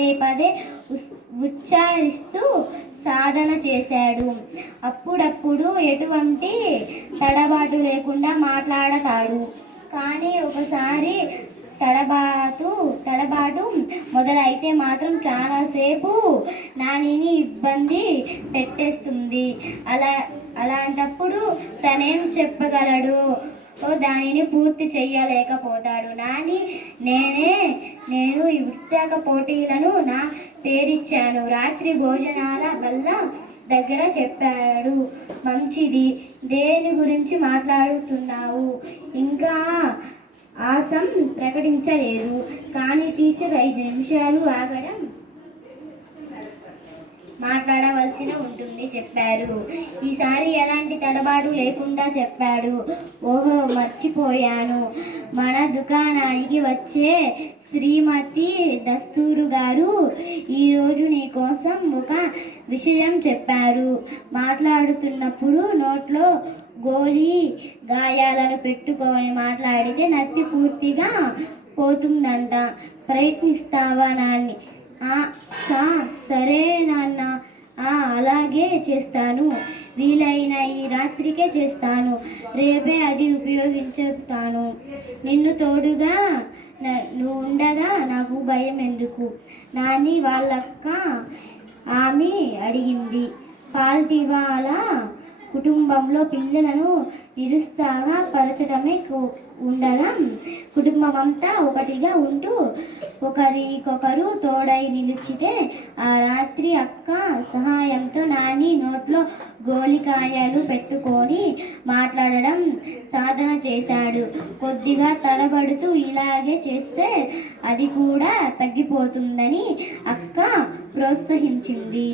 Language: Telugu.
పదే పదే ఉచ్చారిస్తూ సాధన చేశాడు. అప్పుడప్పుడు ఎటువంటి తడబాటు లేకుండా మాట్లాడతాడు. కానీ ఒకసారి తడబాటు మొదలైతే మాత్రం చాలాసేపు నానిని ఇబ్బంది పెట్టేస్తుంది. అలాంటప్పుడు తనేం చెప్పగలడు? దానిని పూర్తి చెయ్యలేకపోతాడు. నాని నేను ఈ వృత్తాక పోటీలను నా పేరిచ్చాను. రాత్రి భోజనాల వల్ల దగ్గర చెప్పాడు. మంచిది. దేని గురించి మాట్లాడుతున్నావు? ఇంకా ఆసం ప్రకటించలేదు. కానీ టీచర్ 5 నిమిషాలు మాట్లాడవలసి ఉంటుంది చెప్పారు. ఈసారి ఎలాంటి తడబాటు లేకుండా చెప్పాడు. ఓహో, మర్చిపోయాను. మన దుకాణానికి వచ్చే శ్రీమతి దస్తూరు గారు ఈరోజు నీ కోసం ఒక విషయం చెప్పారు. మాట్లాడుతున్నప్పుడు నోట్లో గోళీ గాయాలను పెట్టుకొని మాట్లాడితే నత్తి పూర్తిగా పోతుందంట. ప్రయత్నిస్తావా నాన్ని? సరే నాన్న, అలాగే చేస్తాను. వీలైన ఈ రాత్రికే చేస్తాను. రేపే అది ఉపయోగించుతాను. నిన్ను తోడుగా నువ్వు ఉండగా నాకు భయం ఎందుకు? నాని వాళ్ళక్క ఆమె అడిగింది. పాల్టివాల కుటుంబంలో పిల్లలను నిరుత్సాహపరచడమే ఉండగా కుటుంబమంతా ఒకటిగా ఉంటూ ఒకరికొకరు తోడై నిలిచితే ఆ రాత్రి అక్క సహాయంతో నాని నోట్లో గోలికాయలు పెట్టుకొని మాట్లాడడం సాధన చేశాడు. కొద్దిగా తడబడుతూ ఇలాగే చేస్తే అది కూడా తగ్గిపోతుందని అక్క ప్రోత్సహించింది.